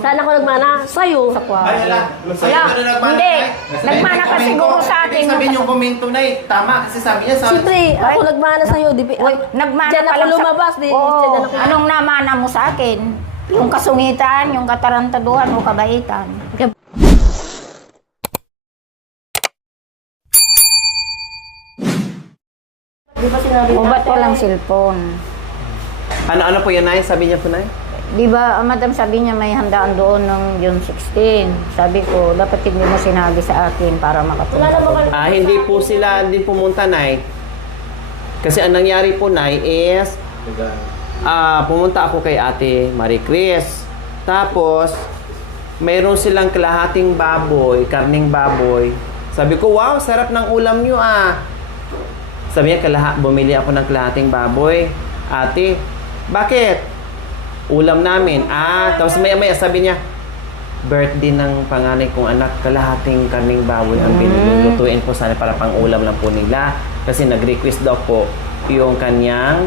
Saan ako nagmana? Sa'yo. Sa kwarto. Ay, hala. Wala. Hindi. Nagmana ka siguro sa akin. Sabihin yung komento na tama kasi sabi niya sa... Siyempre, ako nagmana sa'yo. Uy, nagmana Diyan ka ako lang sa... lumabas. Oo. Anong namana mo sa akin? Yung kasungitan, yung katarantaduhan o kabaitan. Di ba sinabi O ba't walang cellphone? Ano po yan, Nay? Sabi niya po, Nay? Di ba, madam, sabi niya may handaan doon ng June 16. Sabi ko, dapat hindi mo sinabi sa akin para makapunta ko. Hindi po sila din pumunta, Nay. Kasi ang nangyari po, Nay, is pumunta ako kay Ate Marie Chris. Tapos, mayroon silang kalahating baboy, karning baboy. Sabi ko, wow, sarap ng ulam nyo Sabi niya, bumili ako ng kalahating baboy. Ate, bakit? Ulam namin. Tapos maya-maya sabi niya, birthday ng panganay kong anak, kalahating karning baboy ang binulutuin po sana para pang ulam lang po nila. Kasi nag-request daw po yung kanyang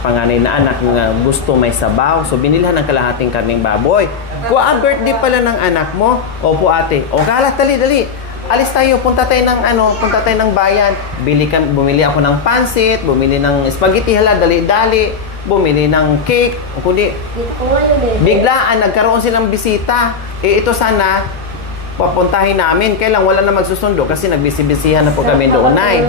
panganay na anak na gusto may sabaw. So, binilhan ng kalahating karning baboy. Birthday pala ng anak mo? Opo, ate. O, kalat, dali. Alis tayo, punta tayo ng bayan. Bumili ako ng pansit, bumili ng spaghetti, dali-dali. Bumili ng cake, o kundi biglaan, nagkaroon silang bisita. Ito sana, papuntahin namin. Kailang wala na magsusundo kasi nagbisi-bisihan na po kami doon, Nay.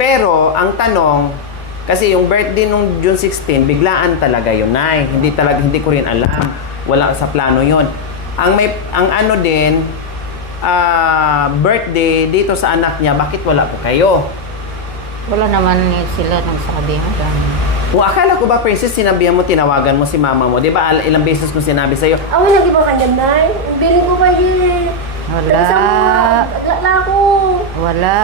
Pero, ang tanong, kasi yung birthday nung June 16, biglaan talaga yun, Nay. Hindi ko rin alam. Wala sa plano yun. Ang ano din, birthday dito sa anak niya, bakit wala po kayo? Wala naman sila nagsabi nga. Kung akala ko ba, Princess, sinabihan mo, tinawagan mo si mama mo. Di ba ilang beses kong sinabi sa'yo? Awin lagi ba kanya, Nay? Ang biling ko ba yun? Wala. Wala ko. Wala.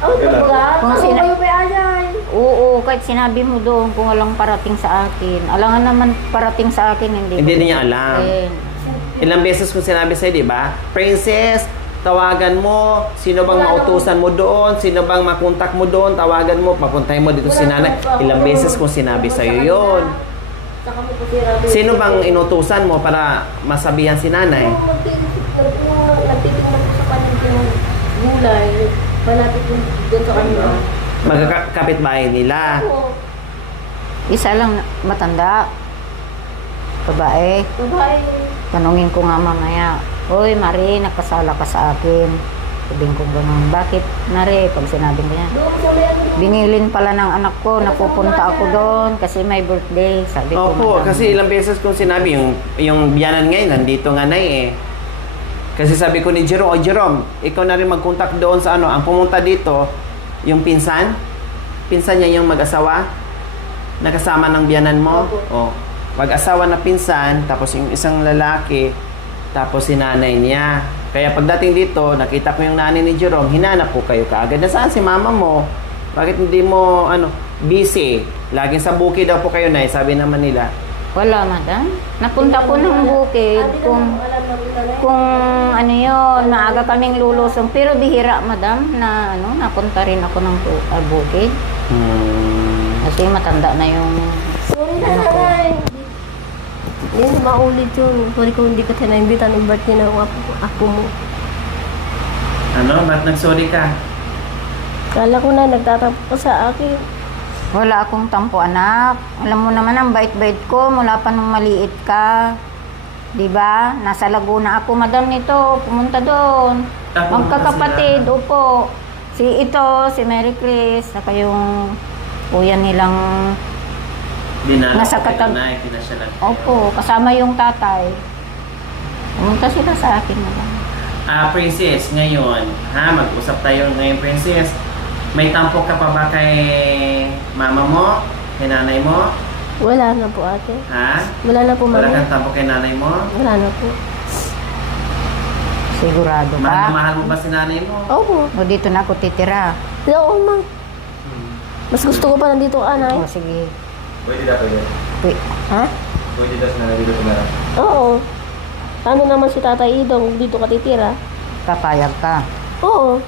Awin ka ba? Kung Ako sina- kayo pa ayay. Oo, kahit sinabi mo doon kung walang parating sa akin. Alangan naman parating sa akin, hindi Hindi ko niya alam. sabihin. Ilang beses kong sinabi sa'yo, di ba? Princess, tawagan mo. Sino bang mautusan mo doon? Sino bang makontak mo doon? Tawagan mo. Papuntahin mo dito si nanay. Ilang beses kong sinabi sa'yo yun. Saka mo po sinabi. Sino bang inutusan mo para masabihan si nanay? Nagtitingnan ko sa kanya yung gulay. Malapit yung doon sa kanila. Magkakapit-bahay nila. Oo. Isa lang matanda. Babae. Babae. Tanungin ko nga mamaya, Hoy, Marie, nagkasala ka sa akin. Sabihin ko gano'n. Bakit, Marie? Pag sinabing ko yan. Doon sa may ano. Binilin pala ng anak ko, napupunta ako doon kasi may birthday. Sabi ko, Opo, madam. kasi ilang beses kong sinabi, yung biyanan ngayon, nandito nga, Nay, Kasi sabi ko ni Jerome, Jerome, ikaw na rin mag-contact doon sa ano. Ang pumunta dito, yung pinsan niya yung mag-asawa, nakasama ng biyanan mo. O, mag-asawa na pinsan, tapos yung isang lalaki, tapos si nanay niya. Kaya pagdating dito, nakita ko yung nanay ni Jerome, hinanap ko kayo kaagad. Nasaan si mama mo? Bakit hindi mo, busy? Laging sa bukid daw po kayo, Nay, sabi naman nila. Wala, madam. Napunta ko ng bukid kung ano yun, maaga kaming lulusong. Pero bihira, madam, na napunta rin ako ng bukid. Kasi matanda na yung... Sorry na, Nanay. Hindi maulit yun. Sorry kung hindi ka tinaimbita ng birthday ng ako mo. Ba't nag-sorry ka? Kala ko na nagtatampo sa akin. Wala akong tampo, anak. Alam mo naman ang bait-bait ko mula pa nung maliit ka. Diba? Nasa Laguna ako, madam, nito. Pumunta doon. Magkakapatid, opo. Si Mary Chris, saka yung kuya nilang nasa katag... Opo, kasama yung tatay. Pumunta sila sa akin, madam. Princess, ngayon, mag-usap tayo ngayon, Princess. May tampo ka pa ba kay mama mo? Kay nanay mo? Wala na po, ate. Ha? Wala na po, Wala mami. kang tampo kay nanay mo? Wala na po. Sigurado Mahal na ka? mahal mo ba si nanay mo? Oo. O dito na ako titira. Oo, ma. Mas gusto ko pa nandito, anay. O sige. Pwede na pwede. Ha? Pwede na sa dito sa meron. Oo. Ano naman si Tatay Idong, dito ka titira? Papayag ka. Oo.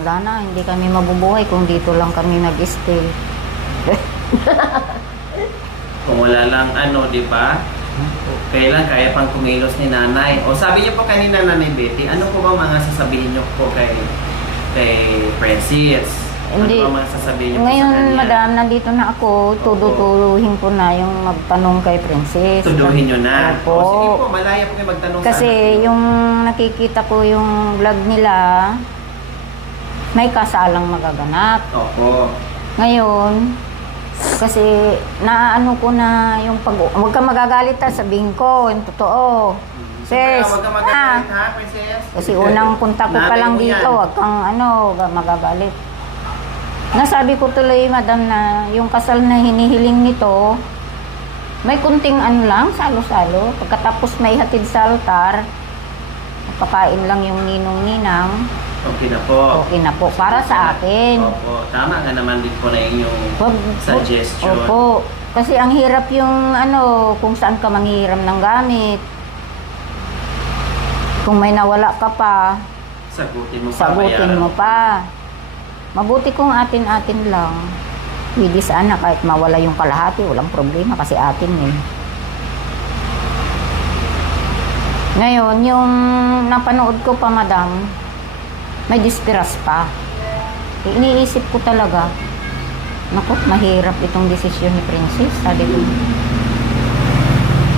Wala na, hindi kami mabubuhay kung dito lang kami nag-stay. Kung wala lang di ba? Kailan kaya pang kumilos ni nanay? O sabi niyo po kanina, Nanay Betty, ano po ba mga sasabihin niyo po kay Princess? Hindi. Ano ba mga sasabihin niyo po Ngayon, sa kanya? madam, nandito na ako. Tuduturuhin ko na yung magtanong kay Princess. Tuduhin niyo na. Opo. O sige po, malaya po kayo magtanong Kasi sa anak niyo. yung nakikita ko yung vlog nila, may kasalang magaganap. Opo. Ngayon, kasi naano ko na yung huwag kang magagalit ha, sabihin ko, yung totoo. Sis, Huwag ka magagalit ha, Princess. kasi unang punta ko pa Nanay lang mo dito, yan. wag kang magagalit. Nasabi ko tuloy, madam, na yung kasal na hinihiling nito, may kunting lang, salo-salo. Pagkatapos may hatid sa altar, pagpakain lang yung ninong-ninang, Okay na po. okay na po, para sa akin. Opo. Tama nga naman din po na yung suggestion. Opo. Kasi ang hirap yung kung saan ka manghihiram ng gamit. Kung may nawala ka pa, Sagutin mo pa. sagutin bayaran mo pa. Mabuti kung atin-atin lang. Pwede sana kahit mawala yung kalahati, walang problema kasi atin eh. Ngayon, yung napanood ko pa, madam, may disperas pa. Iniisip ko talaga, naku, mahirap itong desisyon ni Princess. Sabi ko,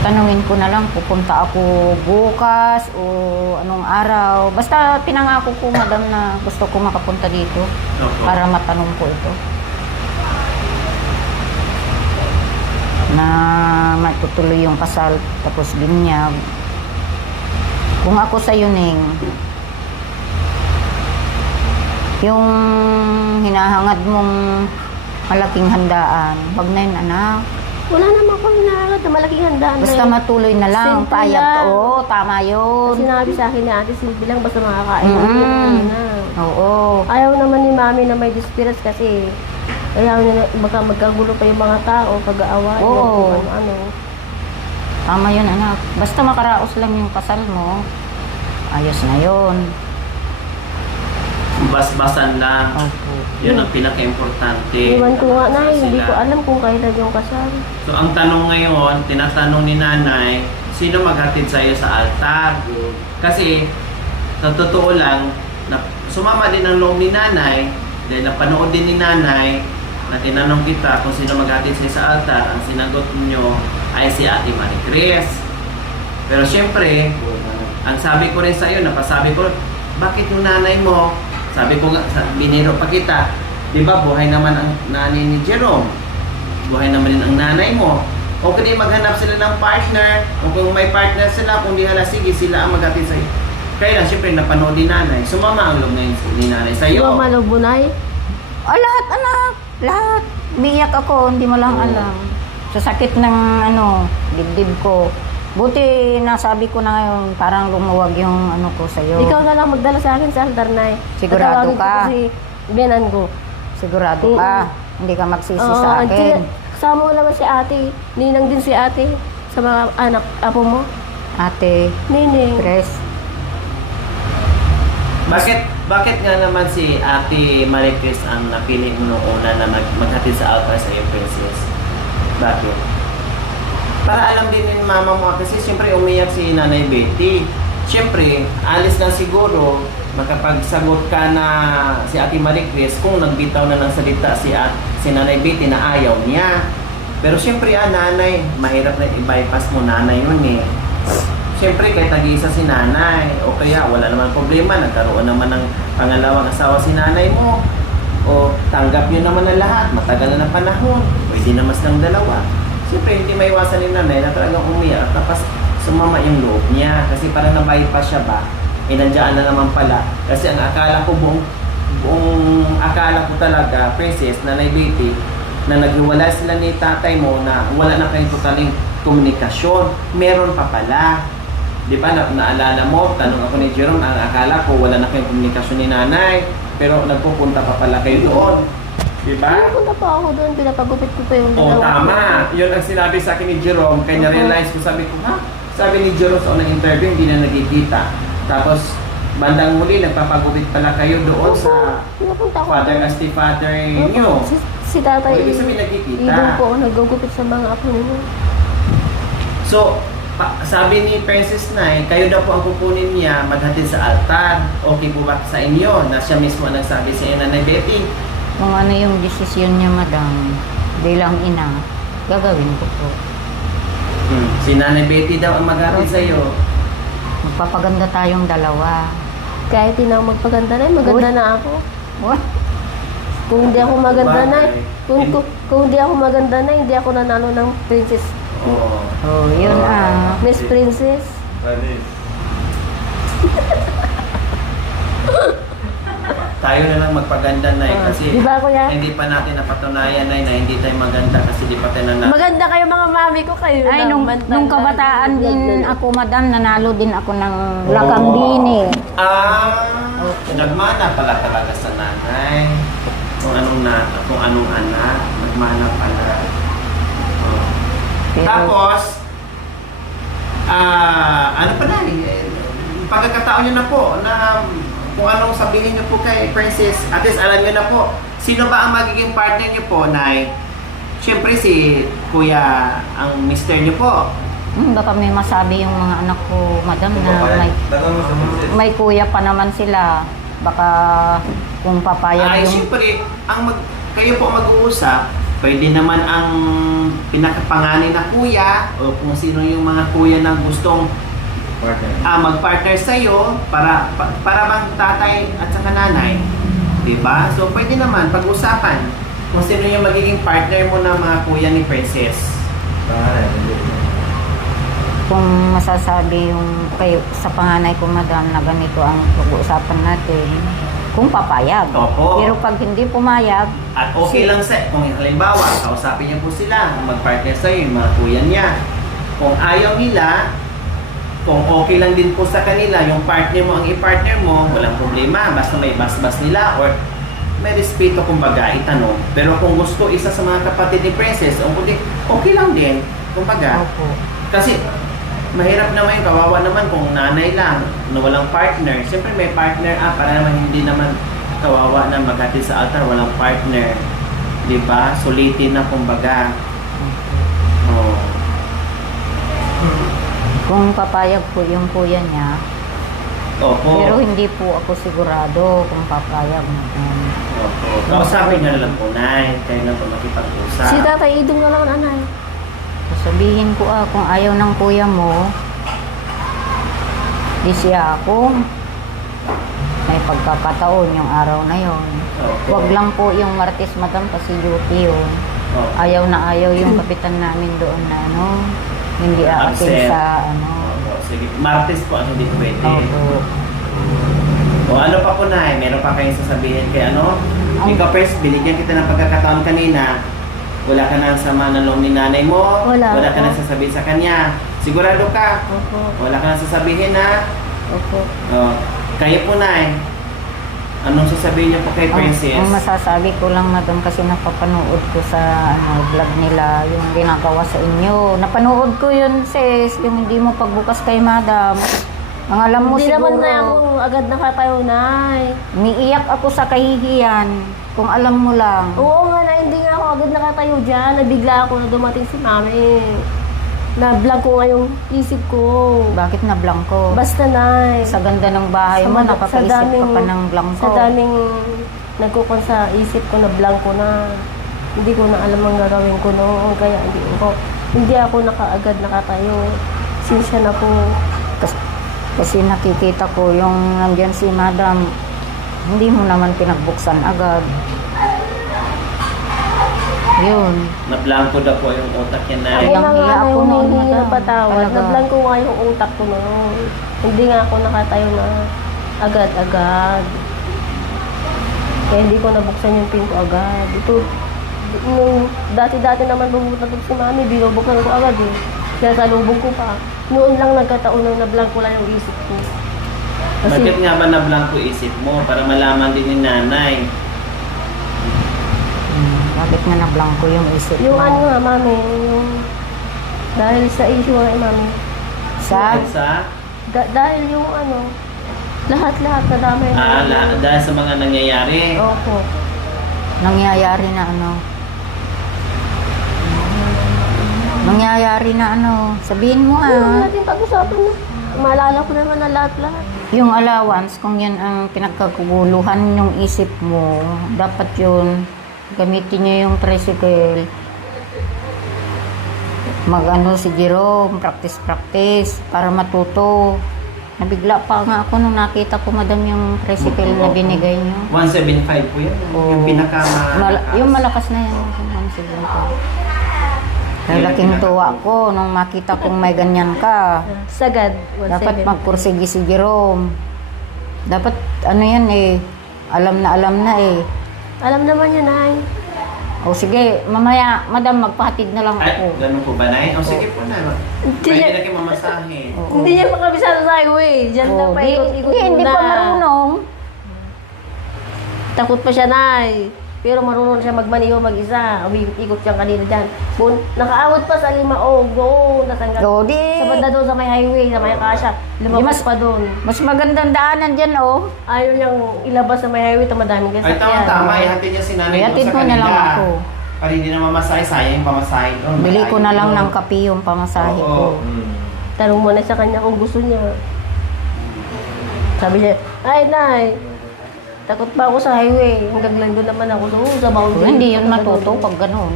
tanungin ko na lang, pupunta ako bukas o anong araw. Basta pinangako ko, madam, na gusto ko makapunta dito Opo. para matanong ko ito. Na matutuloy yung kasal, tapos binyag. Kung ako sa'yo, Ning, yung hinahangad mong malaking handaan, wag na yun, anak. Wala naman ko hinahangat na malaking handaan. Basta na matuloy na lang, Simple payag. lang. Oo, tama yun. Sinabi sa akin ni Ate Silvie lang, basta makakain. Mm. Oo. Ayaw naman ni Mami na may dispiras kasi ayaw niya na baka magkagulo pa yung mga tao, pag-aawayan, Oo. kung ano-ano. Tama yun, anak. Basta makaraos lang yung kasal mo, ayos na yun. Basbasan lang. Opo. Yun ang pinaka-importante. Iwan ko nga na, hindi Sila. ko alam kung kailan yung kasal. So, ang tanong ngayon, tinatanong ni nanay, sino maghatid sa iyo sa altar? Kasi, sa totoo lang, sumama din ang loob ni nanay, dahil napanood din ni nanay, na tinanong kita kung sino maghatid sa iyo sa altar, ang sinagot niyo ay si Ate Maricris. Pero syempre, ang sabi ko rin sa iyo, napasabi ko, bakit yung nanay mo? Sabi ko nga, biniro pa kita, di ba buhay naman ang nanay ni Jerome? Buhay naman din ang nanay mo. O kung maghanap sila ng partner, o kung may partner sila, kung di hala, sige, sila ang maghatid sa'yo. Kaya lang, syempre, napanood din nanay. Sumama ang loob ngayon ni nanay sa'yo. Yung malubunay, Lahat, anak. Lahat. Biyak ako, hindi mo lang alam. Sa sakit ng dibdib ko. Buti nasabi ko na ngayon, parang lumuwag yung ko sa'yo. ikaw na lang magdala sa akin sa altar na Sigurado Tatawagin ko ka? si Benan ko. Sigurado ka. Hindi ka magsisi Oo, sa akin. kasama mo naman si ate. Ninang din si ate. Sa mga anak, apo mo. Ate, Nining. Chris. Bakit nga naman si Ate Maricris ang napili mo noong una na maghatid sa altar sa iyo, Princess? Bakit? Para alam din ni mama mo, kasi siyempre umiyak si Nanay Betty. Siyempre, alis na siguro, makapagsagot ka na si Ate Maricris kung nagbitaw na ng salita si Nanay Betty na ayaw niya. Pero siyempre, nanay, mahirap na i-bypass mo nanay yun eh. Siyempre, kahit nag-iisa si nanay, o kaya wala naman problema, nagkaroon naman ng pangalawang asawa si nanay mo. O tanggap nyo naman ang lahat, matagal na ng panahon, pwede na mas ng dalawa. Siyempre, hindi maiwasan ni nanay na talagang umiyak, tapos sumama yung loob niya. Kasi parang na-bypass siya ba, nandiyan na naman pala. Kasi ang akala ko, buong akala ko talaga, Princess, Nanay Betty, na naghiwalay sila ni tatay mo na wala na kayong totaling komunikasyon. Meron pa pala. Di ba, naalala mo, tanong ako ni Jerome, ang akala ko wala na kayong komunikasyon ni nanay, pero nagpupunta pa pala kayo doon. Di ba? Pupunta pa ako doon, pinapagupit ko pa yung Oo, dalawa. tama. Yun ang sinabi sa akin ni Jerome, kaya na-realize ko, sabi ko, ha? Sabi ni Jerome sa unang interview, hindi na nagkikita. Tapos, bandang muli, nagpapagupit pala kayo doon sa Pinapunta ako father doon. as the father Opo, niyo. si tatay, O, ibig sabihin nagkikita. doon po ako nagugupit sa mga apo niyo. So, sabi ni Princess Nay, kayo daw po ang kukunin niya maghatid sa altar. Okay po ba sa inyo na siya mismo ang nagsabi sa inyo, Nanay Betty? Kung ano yung desisyon niya, madam, bilang ina, gagawin ko po. Si Nanay Betty daw ang maghatid sa iyo. Magpapaganda tayong dalawa. Kahit hindi na ako magpaganda na, maganda Uy. na ako. What? Kung hindi ako maganda na, Bagay. kung hindi ako maganda na, hindi ako nanalo ng princess. Oo. Oh, yun Miss Princess. Pwede. Tayo na lang magpaganda, Nay, kasi Di ba, kuya? hindi pa natin napatunayan, Nay, na hindi tayo maganda kasi di pa tayo nanalo. Maganda kayo mga mami ko kayo. Ay, nung kabataan din ako, madam, nanalo din ako ng Oo. lakambini. Nagmana pala talaga sa nanay. Kung anong anak, nagmana pala. Oh. Pero- Tapos, ano pa na, pagkakataon nyo na po na kung anong sabihin nyo po kay Princess, at least alam nyo na po, sino ba ang magiging partner nyo po, Nay? Siyempre si Kuya ang mister nyo po. Baka may masabi yung mga anak ko, madam, na Tanong mo sa Princess. may kuya pa naman sila. Baka kung papayag Ay, yung... siyempre, kayo po mag-uusap, pwede naman ang pinakapanganay na kuya o kung sino yung mga kuya na gustong Partner. mag-partner sa'yo para bang tatay at saka nanay. Diba? So, pwede naman pag-usapan kung sino yung magiging partner mo na mga kuya ni Princess. Pangalan. Kung masasabi yung kayo sa panganay ko, madam, na ganito ang pag-uusapan natin, kung papayag. Opo. Pero pag hindi pumayag, At okay lang kung halimbawa, kausapin niyo po sila, mag-partner sa'yo, yung mga kuya niya. Kung ayaw nila, kung okay lang din po sa kanila, yung partner mo ang i-partner mo, walang problema. Basta may basbas nila or may respeto kumbaga, itanong. Pero kung gusto isa sa mga kapatid ni Princess, okay lang din, kumbaga. opo. Kasi mahirap naman yung kawawa naman kung nanay lang na walang partner. Siyempre may partner para naman hindi naman kawawa na maghatid sa altar, walang partner. Diba? Sulitin na kumbaga. Oh. Kung papayag po yung kuya niya, Opo. pero hindi po ako sigurado kung papayag. madam. Opo. Kausapin na lang po, Nay. Kayo na po makipag-usap. Si Tatay Idong na lang, anay. Sabihin ko kung ayaw ng kuya mo, di siya ako. May pagkakataon yung araw na yon. Opo. Huwag lang po yung Martes, madam, kasi duty yun. Opo. Ayaw na ayaw yung kapitan namin doon na hindi aatin Absent. sa Opo. Sige. Martes po ang hindi pwede. Opo. O ano pa po, Nay? Meron pa kayong sasabihin kay ano? Ikaw first, binigyan kita ng pagkakataon kanina. Wala ka na sama ng loob ni nanay mo. Wala. Wala ka na sasabihin sa kanya. Sigurado ka? Opo. Wala ka na sasabihin na. Opo. O, kayo po, Nay. Anong sasabihin niyo po kay Princess? Ang masasabi ko lang, madam, kasi napapanood ko sa vlog nila yung ginagawa sa inyo. Napanood ko yun, sis, yung hindi mo pagbukas kay madam. Ang alam mo Hindi siguro, naman na ako agad nakatayo, nay. umiiyak ako sa kahihiyan. Kung alam mo lang. Oo nga na, hindi nga ako agad nakatayo dyan. Nabigla ako na dumating si mami. Na-blank ko nga yung isip ko. Bakit na blanco? Basta, nay. Sa ganda ng bahay mo, nakakaisip ka pa ng blanco. Sa daming nagkukon sa isip ko na blanco na. Hindi ko na alam ang gagawin ko noon. Kaya hindi ako agad nakatayo. Sinsya na po. Kasi nakikita ko yung nandyan si madam, hindi mo naman pinagbuksan agad. Yun. Na-blanco daw po yung utak niya, Nay. Ako Ayang na nga hiya na ako noon, humihingi madam. ng patawad. Talaga. Na-blanco nga yung utak ko noon. Hindi nga ako nakatayo na agad-agad. Kaya hindi ko nabuksan yung pinto agad. Ito, nung dati-dati naman bumubutan si mami, binubuksan ko agad eh. Kaya salubog ko pa. Noon lang nagkataon na na-blanco lang yung isip ko. Bakit nga ba na-blanco isip mo? Para malaman din ni nanay. Bakit nga na blanco yung isip Yung mo? ano nga, mami, yung dahil sa issue nga, mami. Sa? Dahil yung ano, lahat-lahat na dami. Dahil sa mga nangyayari. Opo. Nangyayari na ano? Mangyayari na ano, sabihin mo Ano ah. natin pag-usapan na? Maalala ko naman na lahat-lahat. Yung allowance, kung yan ang pinagkaguluhan yung isip mo, dapat yun, gamitin niyo yung tricycle. Mag-ano si Jerome, practice para matuto. Nabigla pa nga ako nung nakita ko, madam, yung tricycle na binigay niyo. 175 po yan. Yung Yung malakas na yan. Kaya laking tuwa ko nung makita kong may ganyan ka. Sagad. Dapat 170. magpursigi si Jerome. Dapat ano yan eh, alam na eh. Alam naman yun, ay. O sige, mamaya, madam, magpahatid na lang Ay, ako. ganun po ba, Nay? O sige po na. Hindi Pwede niya- na kayo mamasahe. Oo. Hindi niya makabisado sa highway. Diyan lang Oh, pa ikot-ikot hindi muna. pa marunong. Takot pa siya, Nay. Pero marunong siya magmaniho mag-isa. Ikot siya kanina dyan. Nakaawat pa sa Limaog. Oo, natanggal. O, di, Sa banda doon sa may highway, sa may kasya. Lumabas pa doon. mas magandang daanan dyan, oh. Ayaw niyang ilabas sa may highway, madaming Ay, kasakyan. tama-tama. Ihatid niya si nanay Ihatid doon sa mo na lang kanila. ako. Para hindi na mamasahe, sayang yung pamasahe doon. Bili ko na lang Malayo ng doon. kape yung pamasahe Oo. ko. Tanong mo na sa kanya kung gusto niya. Sabi niya, ay, Nay, takot pa ako sa highway. Hanggang lang doon naman ako doon sa O, boundary. hindi yun matuto pag ganun.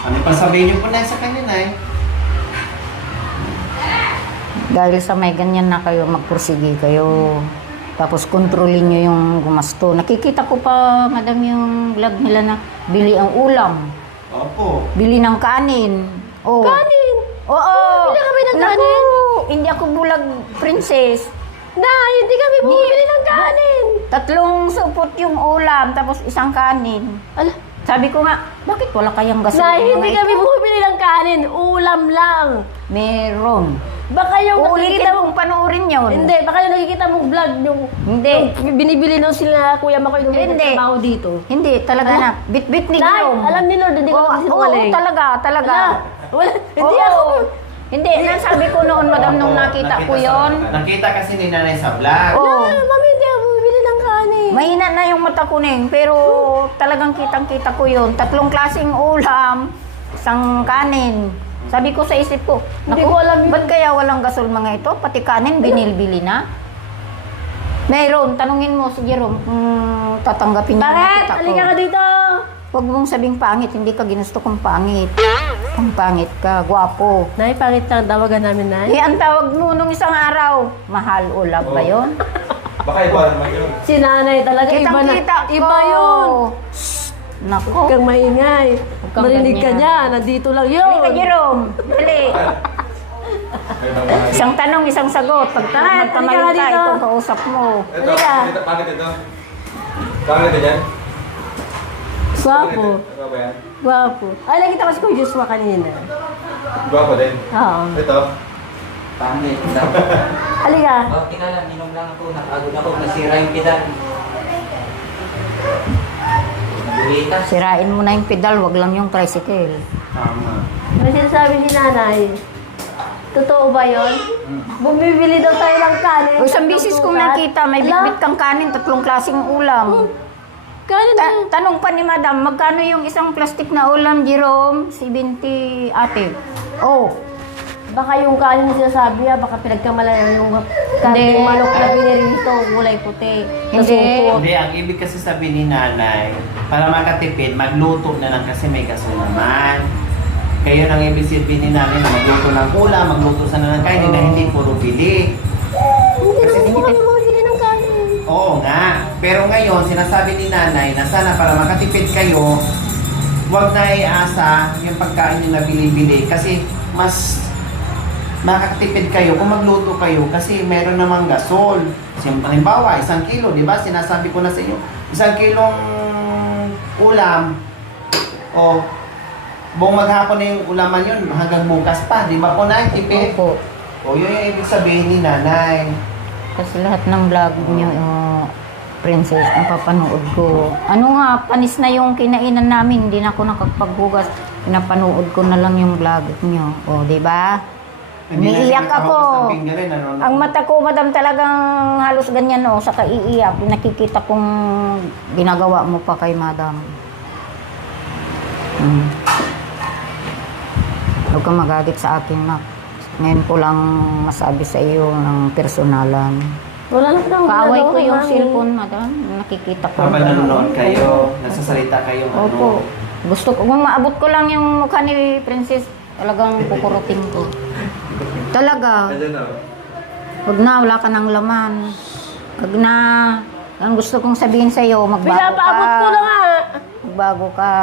Ano pa sabihin niyo po na sa kanya, Nay? Dahil sa may ganyan na kayo, magpursige kayo. Tapos kontrolin nyo yung gumasto. Nakikita ko pa, madam, yung vlog nila na bili ang ulam. Opo. Bili ng kanin. Oh. Kanin! Oo. Bili kami ng Naku, kanin. hindi ako bulag, princess. Nay, hindi kami bumibili ng kanin! 3 supot yung ulam, tapos isang kanin. Ala, Sabi ko nga, bakit wala kayang gasol? Nay, hindi kami bumibili ng kanin. Ulam lang. Meron. Baka yung Uulitin nakikita mong panoorin yun. Hindi, baka yung nakikita mong vlog yung Hindi. yung binibili nung sila Kuya Makoy nung may Hindi. trabaho dito. Hindi, talaga na. Bit-bit ni Nay, Jerome. alam ni Lord, hindi ko Oo, nagsisinungaling. oo, talaga. Ala, wala, hindi Oo. ako. Hindi, nasabi ko noon, madam, nung Opo, nakita ko sa- yon. Nakita kasi ni nanay sa vlog. Oo. Mami, hindi ako bumibili ng kanin. Mahina na yung mata ko ning, pero talagang kitang-kita ko yun. 3 klaseng ulam, isang kanin. Sabi ko sa isip ko, Hindi naku, ko alam yun. ba't kaya walang gasol mga ito? Pati kanin, binilbili na. Mayroon, tanungin mo si Jerome kung tatanggapin niya Bakit? nakita ko. Halika ka dito. Huwag mong sabing pangit, hindi ka ginusto kong pangit. Kung pangit ka, gwapo. Nay, pangit lang tawagan namin, Nay. Eh, ang tawag mo nung isang araw, mahal o love ba yun? Baka iba naman yun. Si Nanay talaga, iba na. Kitang-kita ko. Iba yun. Nako. Huwag kang maingay. kang Marinig ka ganyan. niya, nandito lang yun. Halika, Jerome. Dali. May mga... Isang tanong, isang sagot. Pag Halika magkamali ka ka, dito. itong kausap mo. Ito, Halika. ito, pangit ito. Pangit ito yan? Gwapo. Ano ba yan? Gwapo. Ay, nakita ko si Kuya Joshua kanina. Gwapo din. Oo. Ito. Pangit. Halika. Okay na lang, inom lang ako. Nakagod ako. Nasira yung pedal. Nabulitas. Sirain mo na yung pedal, wag lang yung tricycle. Tama. May sinasabi ni Nanay. Totoo ba yun? Bumibili daw tayo ng kanin. O isang bisis kong nakita, may Ala, bitbit kang kanin, 3 klaseng ulam. Kanin na. Tanong pa ni madam, magkano yung isang plastic na ulam, Jerome? 70 ate. Oh, Baka yung kanin na sinasabi niya, baka pinagkamalayan yung Hindi. kanin manok na binirito, kulay puti. Hindi. Nasuko. Hindi, ang ibig kasi sabihin ni nanay, para makatipid, magluto na lang kasi may gasol naman. Kayo nang ibig sabihin ni nanay na magluto ng ulam, magluto sa na ng kainin na hindi puro bili. Hindi Kasi naman po kami bumibili ng kanin. Oo nga. Pero ngayon, sinasabi ni nanay na sana para makatipid kayo, huwag na iasa yung pagkain nyo na bili-bili kasi mas makakatipid kayo kung magluto kayo kasi meron namang gasol. Halimbawa, 1 kilo, di ba? Sinasabi ko na sa inyo, 1 kilong ulam, o buong maghapon na yung ulaman yun, hanggang bukas pa, di ba po na? Tipid? opo. O yun yung ibig sabihin ni nanay. Kasi lahat ng vlog niyo, princess, ang papanood ko. Ano nga, panis na yung kinainan namin, hindi na ako nakapaghugas. Pinapanood ko na lang yung vlog niyo. O, di ba? Umiiyak ako. Ang mata ko, madam, talagang halos ganyan, o, sa kaiiyak. Nakikita kong ginagawa mo pa kay madam. Huwag kang magalit sa akin, Nak. Ngayon ko lang masabi sa iyo ng personalan. Wala na daw. Kaaway ko yung cellphone, madam. Nakikita ko. Habang nanonood kayo, nagsasalita kayo, Opo. Gusto ko, kung maabot ko lang yung mukha ni Princess, talagang kukurutin ko. Talaga. Ayan na. Huwag na, wala ka ng laman. Huwag na. Ang gusto kong sabihin sa iyo, magbago ka. Pinapaabot ko na nga. Magbago ka.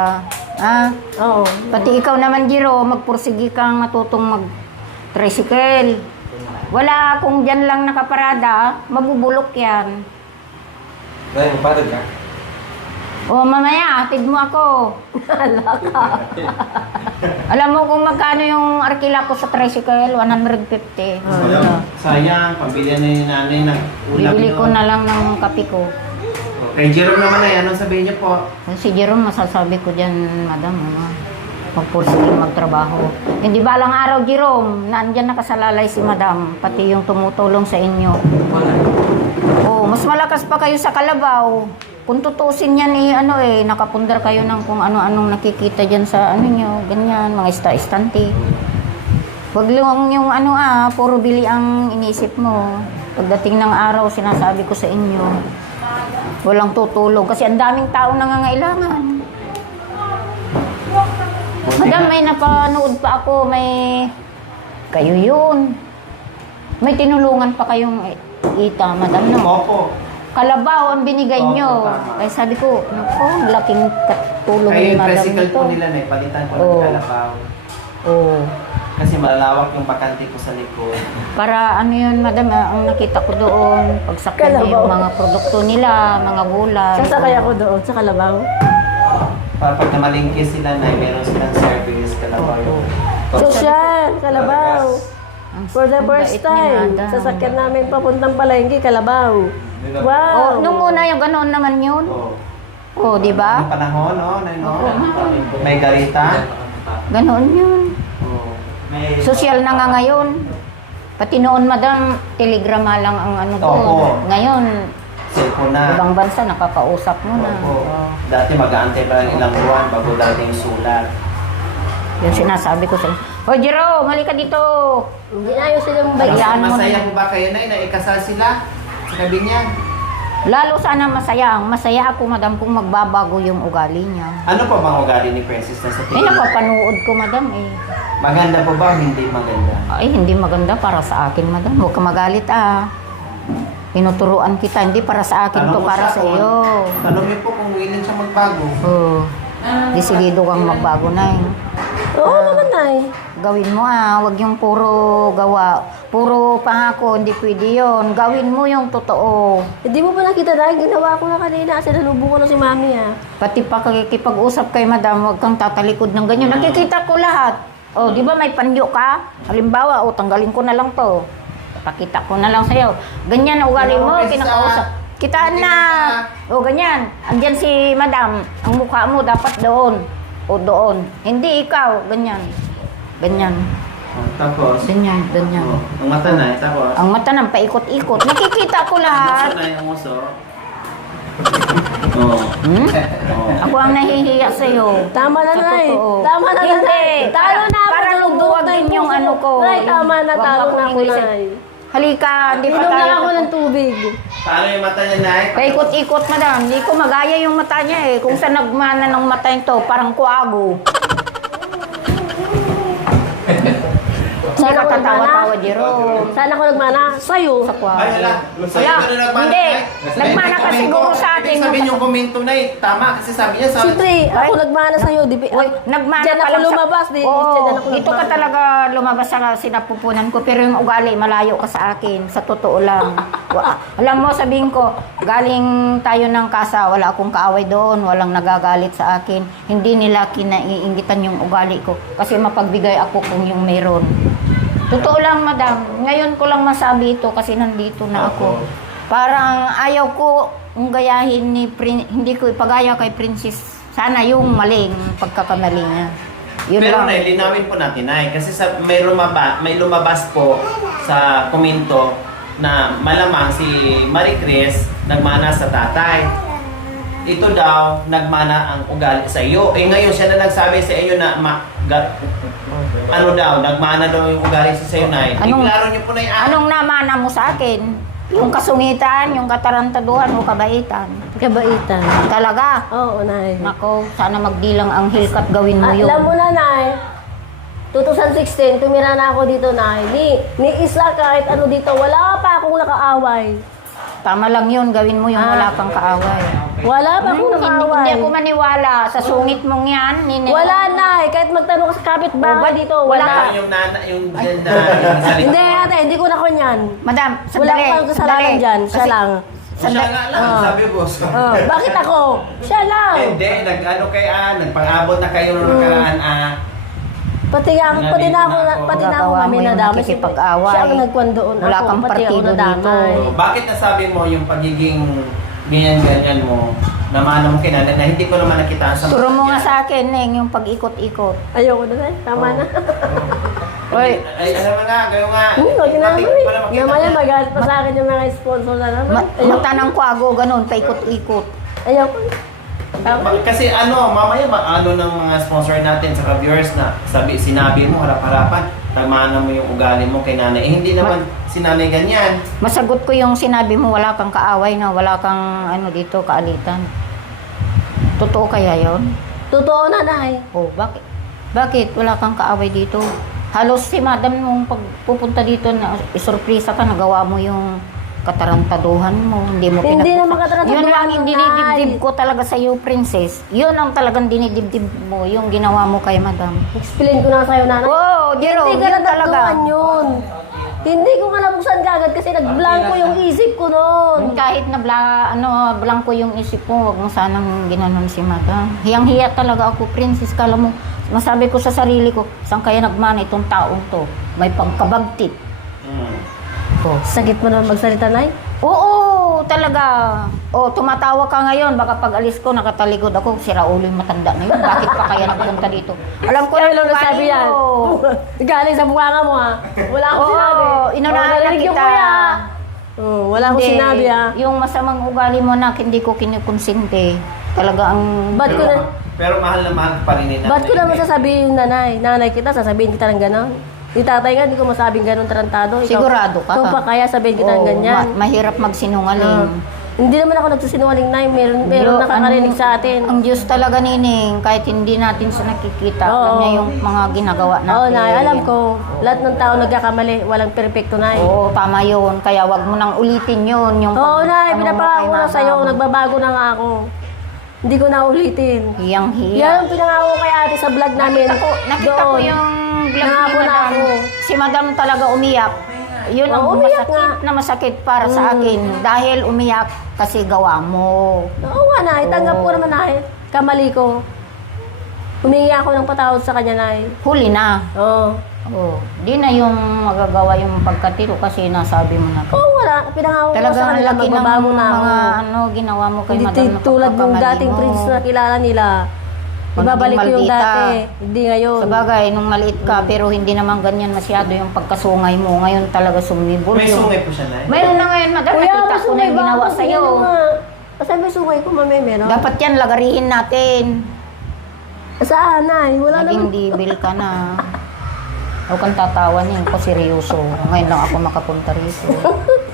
Ha? Oo. Pati ikaw naman, Jiro, magpursigi kang matutong mag-tricycle. Wala, kung dyan lang nakaparada, mabubulok yan. Dahil, magpatid ka. O, mamaya, atid mo ako. Alam mo kung magkano yung arkila ko sa tricycle? 150. Sayang, pambili na ni nanay ng ulam Bibili ko yun. na lang ng kape ko. Kay Jerome naman ay, anong sabihin niyo po? Si Jerome, masasabi ko dyan, madam, magpursiging magtrabaho. Hindi balang araw, Jerome, naandyan nakasalalay si madam, pati yung tumutulong sa inyo. Oh, mas malakas pa kayo sa kalabaw. Kung tutusin yan nakapundar kayo ng kung ano-anong nakikita dyan sa nyo, ganyan, mga istante. Huwag lang yung puro bili ang inisip mo. Pagdating ng araw, sinasabi ko sa inyo, walang tutulong kasi ang daming tao nangangailangan. Madam, may napanood pa ako, kayo yun. May tinulungan pa kayong ita, madam, no? Opo. Kalabaw ang binigay Opo, nyo. tama. Kaya sabi ko, laking katulong Kayo ni yung madam tricycle nito. po nila na palitan ko ng Oo. kalabaw. Oo. Kasi malalawak yung bakante ko sa likod. Para yun, madam, ang nakita ko doon, pagsakyan niya yung mga produkto nila, mga gulay. Sasakay ako doon sa Kalabaw. Para pag namalingki sila na meron silang service, kalabaw yung... Sosyal, Kalabaw. For the first Bait ni time, madam. sasakyan namin papuntang Palengke, Kalabaw. Wow! Nung una yung ganoon naman yun. Oo. Di ba? Yung panahon, may garita. Ganoon yun. Oo. May Social na nga ngayon. Pati noon, madam, telegrama lang ang doon. Opo. Ngayon, Cellphone na. ibang bansa, nakakausap mo na. Opo. Dati mag-aantay pa lang ilang buwan bago dating yung sulat. Yung sinasabi ko sa Hoy, Jero, mali ka dito. Hindi na yung silang Ay, balik. Hayaan mo Masaya na. po ba kayo na ikasal sila sa kabinyan? Lalo sana masaya. Masaya ako, madam, kung magbabago yung ugali niya. Ano pa bang ugali ni Princess na sa Ay, tingin? napapanood ko, madam, eh. Maganda po ba o hindi maganda? Ay, hindi maganda para sa akin, madam. Huwag ka magalit, Tinuturuan kita, hindi para sa akin to, mo para siya sa kung- iyo. Tanong niyo po kung willing siya magbago. Oh. Desidido kang magbago na eh. Oo naman, Nay. Gawin mo wag yung puro gawa. Puro pangako, hindi pwede yun. Gawin mo yung totoo. Hindi mo ba nakita dahil ginawa ko na kanina kasi nalubong ko na si Mami, Pati pa kakikipag-usap kay madam, huwag kang tatalikod ng ganyan. Nakikita ko lahat. Oh, di ba may panyo ka? Halimbawa, tanggalin ko na lang to. Pakita ko na lang sa'yo. Ganyan ang ugali mo, Pero, kinakausap. Kitaan na. O, ganyan. Andyan si madam. Ang mukha mo dapat doon. O doon. Hindi ikaw. Ganyan. Ganyan. Tapos, Ganyan. Ganyan. ang mata na, tapos, Ang mata nang paikot-ikot. Nakikita ko lahat. na yung uso. Oo. Hmm? Oo. Ako ang nahihiya sa'yo. Tama na, Sa Nay. totoo. Tama na, Hindi. Nay. Talo na ako. Para lubuwagin yung ano ko. Nay, tama na. Huwag Talo akong na ako, English. Nay. Halika, hindi pa Inom tayo. na ako ng tubig. Paano yung mata niya, Nay? Paikot-ikot, madam. Hindi ko magaya yung mata niya eh. Kung saan nagmana ng mata nito, parang kuago. Hindi ka tatawa-tawa, Jerome. Saan ako nagmana? Sa'yo. Sa kuago. Ay, wala. Sa'yo Wala. ka na nagmana, Hindi. Nay? Nagmana ka Ibig siguro sabihin sa akin. Ibig sabihin yung komento, Nay. Tama, kasi sabi niya, sabi, Siyempre, ako nagmana sa'yo. Uy, nagmana Diyan pa ako lang sa- lumabas. Oo, Diyan ako dito ka nagmana. talaga lumabas sa sinapupunan ko. Pero yung ugali, malayo ka sa akin. Sa totoo lang. Alam mo, sabihin ko, galing tayo ng kasa, wala akong kaaway doon, walang nagagalit sa akin. Hindi nila kinaiingitan yung ugali ko. Kasi mapagbigay ako kung yung meron. Totoo lang, madam. Ngayon ko lang masabi ito kasi nandito na ako. Parang ayaw ko gayahin hindi ko ipagaya kay Princess. Sana yung maling pagkakamali niya. Yun Pero lang. Nay, linawin po natin, Nay. Kasi may lumabas po sa komento na malamang si Marie Chris nagmana sa tatay. Ito daw, nagmana ang ugali sa iyo. Eh ngayon, siya na nagsabi sa inyo na ano daw, nagmana daw yung ugali sa sa'yo, Nay. Anong- Iklaro niyo po na yan. Anong namana mo sa akin? Yung kasungitan, yung katarantaduhan o kabaitan? Kabaitan. Talaga? Oo, Nay. Nako, sana magdilang anghel ka't gawin mo yun. Alam mo na, Nay. 2016, tumira na ako dito, Nay. Ni isa kahit ano dito, wala pa akong nakaaway. Tama lang yun, gawin mo yung wala kang kaaway. Wala pa akong Hindi nakaaway. ako maniwala sa sungit mong yan. Wala, Nay. Kahit magtanong ka sa kapitbahay dito, wala. Wala yung nana, yung ganda, yung salita. Hindi, ate, hindi ko na kunyan. Madam, Wala sandali. akong kasalanan dyan. Siya Kasi- lang. Siya nga lang, sabi boss. Oh, bakit ako? Siya lang. Hindi, nag-ano kay nagpang-abot na kayo nung nakaraan Pati nga ako, pati na ako Gagawa kami mo yung nadamay. nakikipag-away. Siya ang nagkwan doon. Wala ako, kang pati ako partido nadamay. dito. So, bakit nasabi mo yung pagiging ganyan-ganyan mo, namana mo kinana na hindi ko naman nakita sa Turo mo nga sa akin, Neng, yung pag-ikot-ikot. Ayoko na, Nay. Tama na. Ay, alam mo nga, gayo nga. Huwag na Pati naman. pala makita Mamaya niya. magalit pa sa akin yung mga sponsor na naman. Matanang ko ago, ganun, paikot-ikot. Ayoko. Tama. Kasi mamaya ano ng mga sponsor natin sa viewers na sinabi mo harap-harapan, tamana mo yung ugali mo kay nanay. Eh, hindi naman si nanay ganyan. Masagot ko yung sinabi mo, wala kang kaaway na, wala kang ano dito, kaalitan. Totoo kaya yon? Totoo na, Nay. Oh, bakit? Bakit? Wala kang kaaway dito. Halos si madam nung pagpupunta dito na isurpresa ka, nagawa mo yung katarantaduhan mo, hindi mo Hindi pinagpupunta. naman katarantaduhan Yun lang yung mo, dinidibdib Nay. ko talaga sa iyo, princess. Yun ang talagang dinidibdib mo, yung ginawa mo kay madam. Explain ko na sa'yo, Nanay. Oh, Jero, Hindi ka yun talaga. natagpuan yun. Hindi ko nga nabuksan kagad kasi nagblanko yung isip ko noon. Kahit na blanco yung isip mo, wag mo sanang ginanon si madam. Hiyang-hiya talaga ako, princess. Kala mo, masabi ko sa sarili ko, saan kaya nagmana itong taong to? May pagkabagtit. Oh. Sakit mo naman magsalita, Nay. Oo, talaga. Oh, tumatawa ka ngayon. Baka pag alis ko, nakatalikod ako. Sira ulo yung matanda na yun. Bakit pa kaya nagpunta dito? Alam ko na Kaya lang nasabi yan. Galing sa mukha mo, ha. Wala akong sinabi. Oo, inunahan na narinig yung kita. kuya. Oh, wala akong Hindi. sinabi, ha. Yung masamang ugali mo na hindi ko kinukonsente. Talaga ang... Ba't ko na... Pero mahal na mahal pa rin ni nanay. Ba't ko naman sasabihin yung nanay kita, sasabihin kita ng gano'n? Yung tatay nga, hindi ko masabing gano'n tarantado. Sigurado ka. Ikaw pa kaya sabihin kita ng Oo, ganyan. mahirap magsinungaling. Hindi naman ako nagsisinungaling, Nay. Meron nakakarinig sa atin. Ang Diyos talaga, Nining, kahit hindi natin sa nakikita, Oo. alam niya yung mga ginagawa natin. Oo, Nay. Alam ko, lahat ng tao nagkakamali. Walang perfecto, Nay. Oo, tama yun. Kaya wag mo nang ulitin yun. Yung Oo, Nay. ano mo Pinapangako kay na sa'yo. madam. Nagbabago na nga ako. Hindi ko na ulitin. Hiyang-hiya. Yan ang pinangako kay ate sa vlog namin. Nakita ko doon. yung vlog ni Nangako na Madam. ako. Si Madam talaga umiyak. Yun ang Oo, umiyak masakit nga. na masakit para sa akin. Dahil umiyak kasi gawa mo. Oo nga, Nay. Tanggap ko naman, Nay. Kamali ko. Humingi ako ng patawad sa kanya, Nay. Huli na. Oo. Oh, di na yung magagawa yung pagkatiro kasi nasabi mo na. Oo, wala. Pinangako ko sa Talagang kanila. laki ng Magbabago na ako. mga ano ginawa mo kay Hindi Madam na tulad ng pagkakamali dating mo. prince na kilala nila. Ibabalik ko yung maldita. dati. Hindi ngayon. Sa bagay, nung maliit ka, pero hindi naman ganyan masyado yung pagkasungay mo. Ngayon talaga sumibol. May sungay po siya, Nay. Mayroon na ngayon, Madam. Kuya, Nakita may ko na sungay yung ba ginawa ako? sa'yo. Tingnan mo nga. Asan may sungay ko, mami? Meron? Dapat yan, lagarihin natin. Saan, Nay? Wala Naging naman. dibil ka na. Huwag kang tatawanin ko, seryoso. Ngayon lang ako makapunta rito.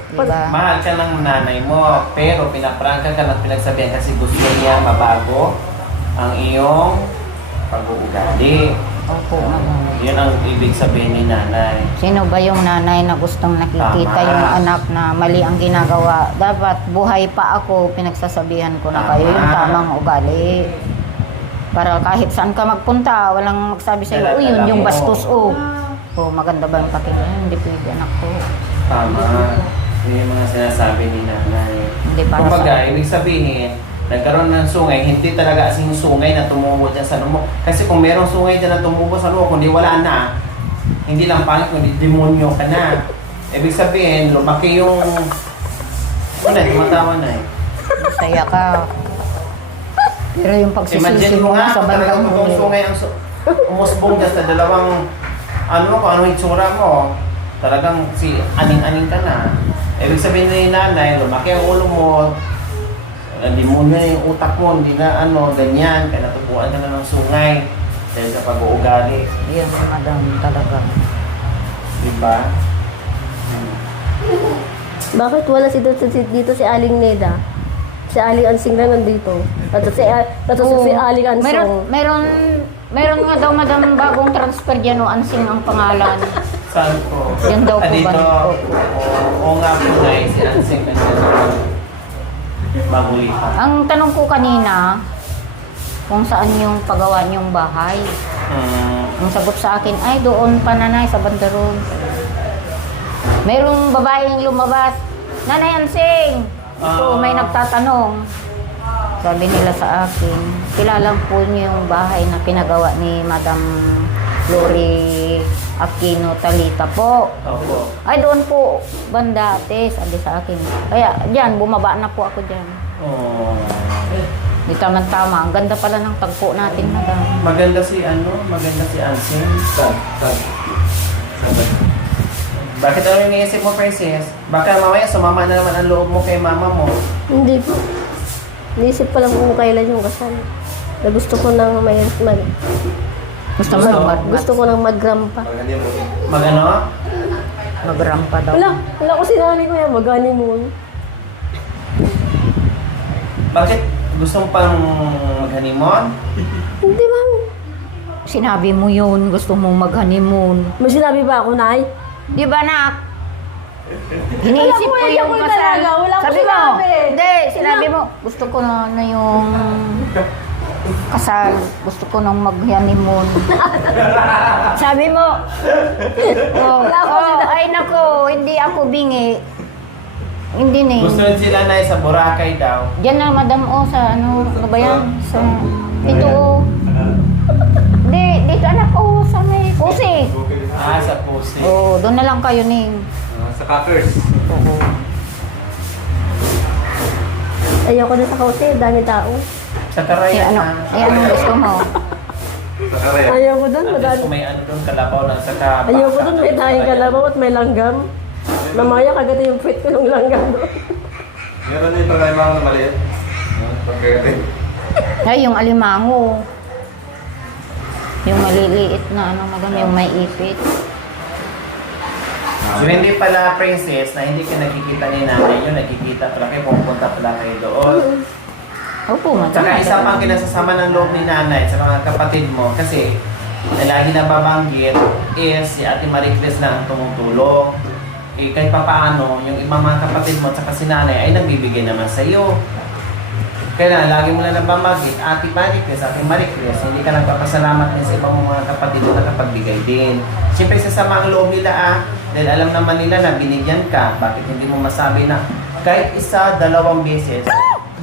Diba? Mahal ka ng nanay mo, pero pinaprangka ka at pinagsabihan kasi gusto niya mabago ang iyong pag-uugali. Opo, ano. Yun ang ibig sabihin ni nanay. Sino ba yung nanay na gustong nakikita Tama. yung anak na mali ang ginagawa? Dapat buhay pa ako, pinagsasabihan ko na kayo yung tamang ugali. Para kahit saan ka magpunta, walang magsabi sa'yo, uy, yun yung bastos, oh. Oh, maganda ba yung pakinggan? Hindi pwede, anak ko. Tama. Yun yung mga sinasabi ni nanay. Hindi para Kumbaga, sa... ibig sabihin, nagkaroon ng sungay, hindi talaga asing sungay na tumubo dyan sa lumo. Kasi kung merong sungay dyan na tumubo sa lumo, kundi wala na, hindi lang pangit, kundi demonyo ka na. Ibig sabihin, lumaki yung... Ano, tumatawa na eh. Masaya ka. Pero yung pagsisisi Imagine mo mo nga, sa kung bandang talagang totoong huli. sungay ang umusbong dyan sa dalawang, kung ano yung itsura mo, talagang si aning-aning ka na. Ibig sabihin ni nanay, lumaki ang ulo mo, hindi mo na yung utak mo, hindi na ganyan, kaya natubuan ka na ng sungay. Dahil sa pag-uugali. Yan, madam, talaga. Diba? Bakit wala dito si Aling Neda? Si Aling Ansing lang nandito. At si Aling Ansong. Meron nga daw, madam, bagong transfer dyan, o Ansing ang pangalan. Saan po? Yan daw po ba? Dito. Opo. Oo nga po guys. Si Ansing na bago lipat. Ang tanong ko kanina, kung saan yung pagawa niyong bahay. Ang sagot sa akin, ay doon pa nanay sa Bandarog. Merong babaeng lumabas, Nanay Ansing! Ito, may nagtatanong. Sabi nila sa akin, kilala po niyo yung bahay na pinagawa ni Madam Lori Aquino Talita po. Opo. Ay, doon po, banda ate, sabi sa akin. Kaya, diyan, bumaba na po ako diyan. Oh. Di tama-tama. Ang ganda pala ng tagpo natin, madam. Maganda si Ansing. Saan? Bakit ano yung iniisip mo, Princess? Baka mamaya sumama na naman ang loob mo kay mama mo. Hindi po. Naisip pa lang kung kailan yung kasal. Na gusto ko nang Gusto mo nang gusto ko nang mag-grandpa. Maganda mo. Magano? mag-rampa daw. Wala ko sinali ko yan, mag-honeymoon. Bakit gusto mo pang mag-honeymoon? Hindi, ma'am. Sinabi mo yun, gusto mo mag-honeymoon. May sinabi ba ako, Nay? Di ba, nak? Iniisip ko Wala yung ko kasal. talaga, wala ko Sabi mo, sinabi. hindi, sinabi mo, gusto ko na yung kasal. Gusto ko nang mag-honeymoon. Sabi mo, ay nako, hindi ako bingi. Hindi na Gusto rin sila na sa Boracay daw. Diyan na, madam, sa ano ba yan? Sa, dito, dito anak ko, sa may Pusi. Sa Pusi. Oo, doon na lang kayo, Ning. Sa Cappers. Oo. Ayoko na sa kausi, dami tao. Sa Carayan. Anong gusto mo? Sa Caraya. Ayoko doon, Kung madami. may ano doon, kalabaw lang sa kabak. Ayoko doon, may tayong kalabaw at may langgam. Mamaya kagat yung puwit ko ng langgam doon. Meron din pala yung mga maliit. Pagkakit. Ay, yung alimango. Yung maliliit na ano, magam, yung may ipit. So hindi pala, Princess, na hindi ka nakikita ni nanay nyo, nakikita pala kayo, pupunta pala kayo doon. Opo, madam. Tsaka isa pang kinasasama ng loob ni nanay sa mga kapatid mo kasi na lagi na babanggit is si Ate Marie Cris lang ang tumutulong. Eh kahit pa paano, yung ibang mga kapatid mo at si nanay ay nagbibigay naman sa iyo. Kaya lagi mo lang nababanggit, Ate Marie Cris, Ate Marie Cris, hindi ka nagpapasalamat din sa ibang mga kapatid mo na nakapagbigay din. Siyempre sasama ang loob nila dahil alam naman nila na binigyan ka. Bakit hindi mo masabi na kahit isa, dalawang beses,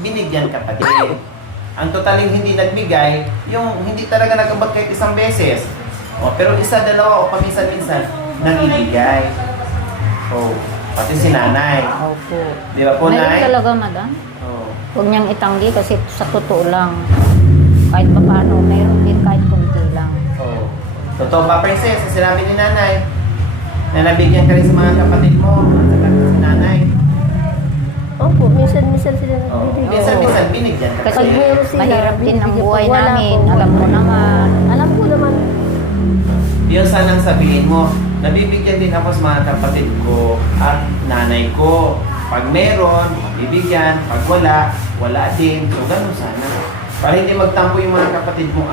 binigyan ka pa din. Ang totaling hindi nagbigay, yung hindi talaga nagabot kahit isang beses. Pero isa, dalawa o paminsan-minsan, nagbibigay. Pati si nanay. Opo. Di ba po, Meron Nay? talaga, madam. Oo. Huwag niyang itanggi kasi sa totoo lang. Kahit pa paano, meron din kahit kunti lang. Oo. Totoo ba, Princess? Ang sinabi ni nanay, na nabigyan ka rin sa mga kapatid mo, at saka si nanay. Opo, minsan-minsan sila Oo. nagbibigay. Minsan-minsan, binigyan ka Kasi kasi. meron sila, mahirap din ang bibigyan buhay pag wala namin. po. Alam mo naman. Alam ko naman. Yun sanang sabihin mo, nabibigyan din ako sa mga kapatid ko at nanay ko. Pag meron, bibigyan. Pag wala, wala din. So, ganun sana. Para hindi magtampo yung mga kapatid mo.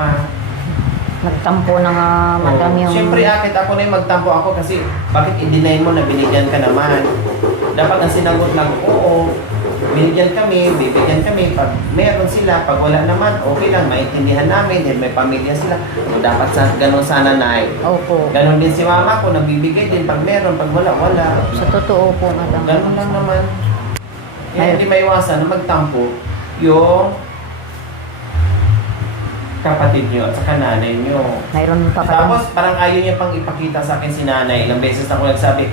Nagtampo na nga, madam, yung... Siyempre, akit ako na yung magtampo ako kasi bakit i-deny mo na binigyan ka naman? Dapat ang sinagot lang, oo, binigyan kami, bibigyan kami. Pag meron sila, pag wala naman, okay lang, maintindihan namin, dahil may pamilya sila. So, dapat ganun sana, Nay. Opo. Ganon din si mama ko, nagbibigay din pag meron, pag wala, wala. Sa totoo po, madam. Ganon lang naman. Ay. Hindi maiwasan na magtampo yung kapatid nyo at saka nanay nyo. Mayroon pa kayo. Tapos parang ayaw niya pang ipakita sa akin si nanay. Ilang beses na ako nagsabi,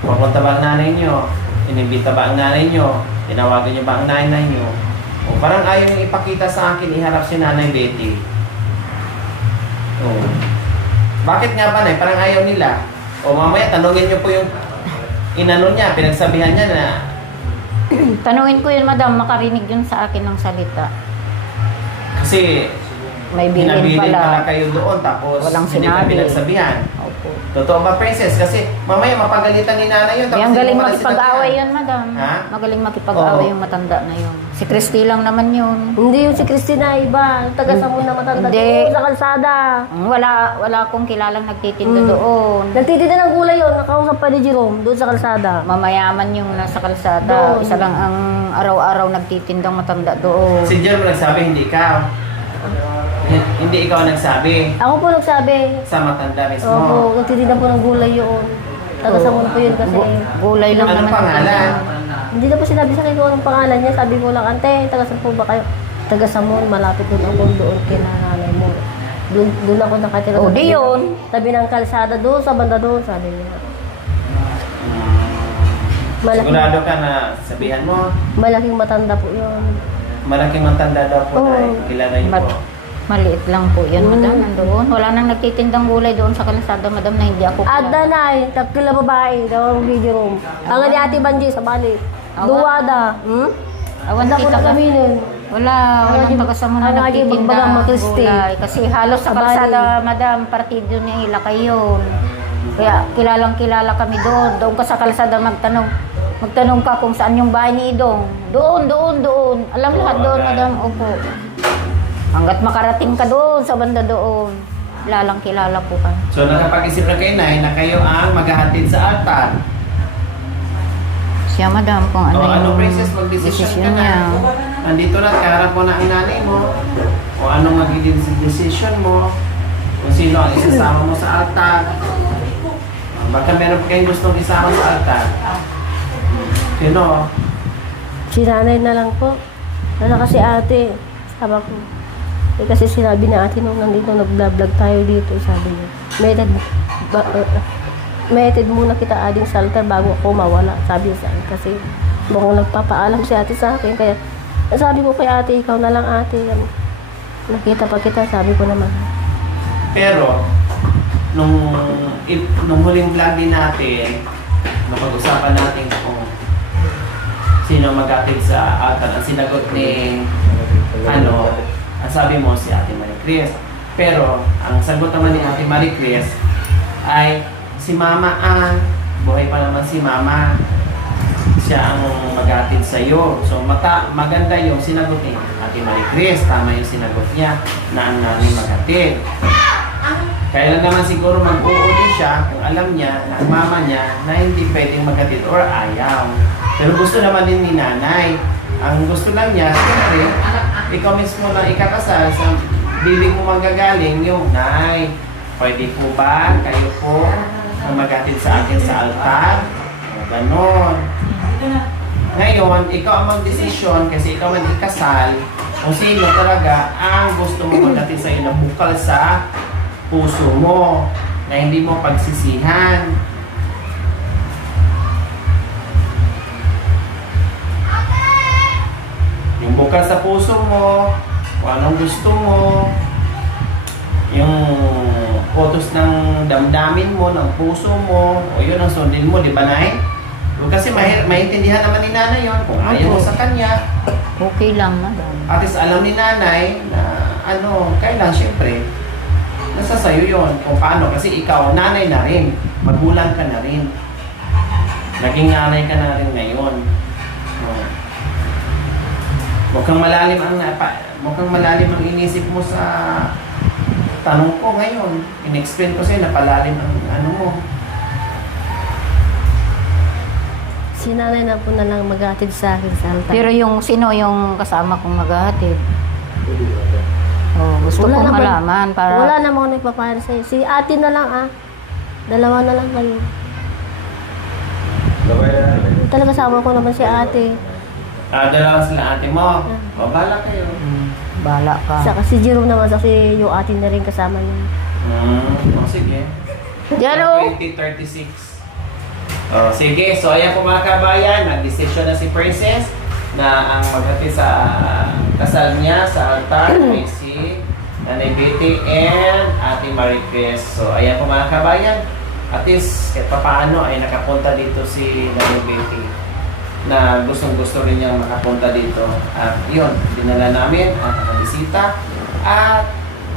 pupunta ba ang nanay nyo? Inimbita ba ang nanay nyo? Tinawagan nyo ba ang nanay nyo? O, parang ayaw niya ipakita sa akin, iharap si nanay Betty. O. Bakit nga ba, Nay? Parang ayaw nila. O mamaya, tanungin nyo po yung inano niya, pinagsabihan niya na Tanungin ko yun, madam, makarinig yun sa akin ng salita. kasi may bilin Hinabilin pala pala. kayo doon tapos Walang hindi ka sinabi. pinagsabihan. Opo. Totoo ba, Princess? Kasi mamaya mapagalitan ni nanay yun. Yang hindi galing mo pala makipag-away sinabihan. yun, madam. Ha? Magaling makipag-away Oo. yung matanda na yun. Si Christy lang naman yun. Hindi yung si Christina, iba. Taga sa muna matanda Hindi. doon sa kalsada. Wala akong kilalang nagtitinda doon. Nagtitinda ng gulay yun, nakausap pa ni Jerome doon sa kalsada. Mamayaman yung nasa kalsada. Doon. Isa lang ang araw-araw nagtitindang matanda doon. Si Jerome nagsabi, hindi ikaw. Hindi ikaw nagsabi. Ako po nagsabi. Sa matanda mismo. Opo, nagtitinda po ng gulay yun. Taga sa muna po yun kasi. Gulay lang Anong naman. pangalan? Hindi na po sinabi sa akin kung anong pangalan niya. Sabi ko lang, ante, taga saan po ba kayo? Taga Samon, malapit doon ako doon kina nanay mo. Doon ako nakatira. Oh, sa di tabi- yun. Tabi ng kalsada doon, sa banda doon, sabi niya. Malaki, Sigurado ka na sabihan mo, malaking matanda po yun. malaking matanda daw po Oo. tayo. Kilala niyo po. Maliit lang po yan, madam. Nandoon. Wala nang nagtitindang gulay doon sa kalsada, madam, na hindi ako Ada na eh, tatlo babae, daw ang video room. Ang ni Ate Banji sa bali. Awan. Duwada. Awan Wala ko kita na ka. kami nun. Walang Ang taga sa muna ang lagi nagtitinda magbagang ng mag-Christy. gulay. Kasi halos sa Abali. kalsada, madam, partido niya Ilakay yun. Kaya kilalang kilala kami doon. Doon ka sa kalsada magtanong. Magtanong ka kung saan yung bahay ni Idong. Doon. Alam lahat doon, madam. Opo. Hanggat makarating ka doon, sa banda doon. Kilalang kilala po ka. So nakapag-isip na kayo na kayo ang maghahatid sa altar. Siya, madam, kung ano Ano, yung Princess, mag-decision ka desisyon na. niya. Nandito na, kaharap mo na ang nanay mo. O anong magiging decision mo. Kung sino ang isasama mo sa altar. Baka meron pa kayong gustong isama sa altar. Sino? Si nanay na lang po. Wala kasi ate. Sabi ko. Eh, kasi sinabi ni ate nung nandito, nag-vlog tayo dito, sabi niya. Meted muna kita ading sa altar bago ako mawala. Sabi niya sa akin kasi mukhang nagpapaalam si ate sa akin. Kaya sabi ko kay ate, ikaw na lang ate. Nakita pa kita, sabi ko naman. Pero, nung huling vlog din natin, napag-usapan natin kung sino mag-atid sa altar. Ang sinagot ni, ang sabi mo si Ate Marie Chris. Pero, ang sagot naman ni Ate Marie Chris ay si Mama Ann. Buhay pa naman si Mama. Siya ang mag-atid sa iyo. So, maganda yung sinagot ni Ate Marie Chris. Tama yung sinagot niya na ang nanay mag-atid. Kaya lang naman siguro mag-uuli siya kung alam niya na ang mama niya na hindi pwedeng maghatid or ayaw. Pero gusto naman din ni nanay. Ang gusto lang niya, siyempre, ikaw mismo na ikakasal sa bibig mo magagaling yung, Nay, pwede po ba kayo po na maghatid sa akin sa altar? O, ganon. Ngayon, ikaw ang mag-desisyon kasi ikaw ang ikasal kung sino talaga ang gusto mo maghatid sa iyo na bukal sa puso mo na hindi mo pagsisihan. Yung bukal sa puso mo, kung anong gusto mo, yung utos ng damdamin mo, ng puso mo, o yun ang sundin mo, di ba, Nay? Kasi maintindihan naman ni Nanay yun kung ayaw mo sa kanya. Okay lang, madam. At least alam ni Nanay na kailan syempre, nasa sayo yun kung paano. Kasi ikaw, nanay na rin. Magulang ka na rin. Naging nanay ka na rin ngayon. Mukhang malalim ang inisip mo sa tanong ko ngayon. In-explain ko sa'yo, napalalim ang mo. Si nanay na po na lang maghatid sa akin sa altar. Pero sino yung kasama kong maghahatid? Gusto Wala kong naman. malaman para... Wala namang nagpapahal sa'yo. Si ate na lang Dalawa na lang kayo. Labay na. Talaga sama ko naman si ate. Dalawa sila ate mo. O, bala kayo. Bala ka. Saka si Jerome naman, kasi yung ate na rin kasama niya. Sige. Jero! 2036. Sige, so ayan po mga kabayan, nag-decision na si Princess na ang maghatid sa kasal niya sa altar ay si Nanay Betty and Ate Marie Chris. So ayan po mga kabayan, at least kahit paano ay nakapunta dito si Nanay Betty na gustong-gusto rin niyang makapunta dito. At yun, dinala namin at nakabisita at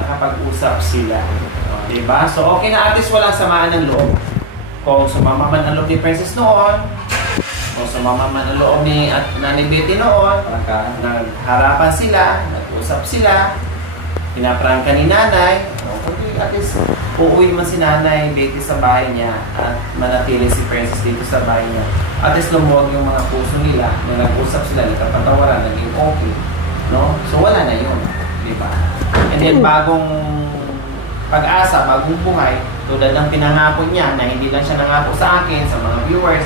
nakapag-usap sila. O, diba? So, okay na, at least walang samaan ng loob. Kung sumama man ang loob ni Princess noon, kung sumama man ang loob ni Nanay Betty noon, nagharapan sila, nag-usap sila, pinaprangka ni Nanay, okay, at least uuwi man si Nanay Betty sa bahay niya at manatili si Princess dito sa bahay niya. At least lumuwag yung mga puso nila, na nag-usap sila, nagkapatawaran, naging okay. No? So wala na yun, di ba? And then bagong pag-asa, bagong buhay, tulad ng pinangako niya na hindi lang siya nangako sa akin, sa mga viewers,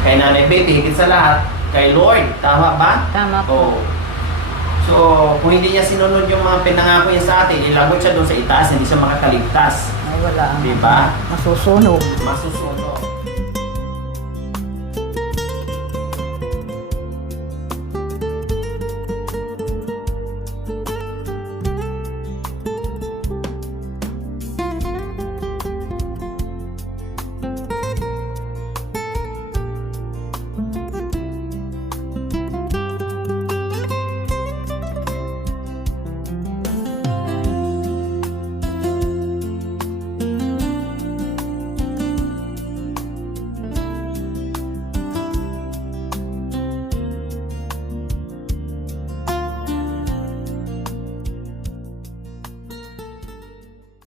kay Nanay Betty, higit sa lahat, kay Lord. Tama ba? Tama po. So, kung hindi niya sinunod yung mga pinangako niya sa atin, ilabot siya doon sa itaas, hindi siya makakaligtas. Ay, wala. Di ba? Masusunog. Masusunod.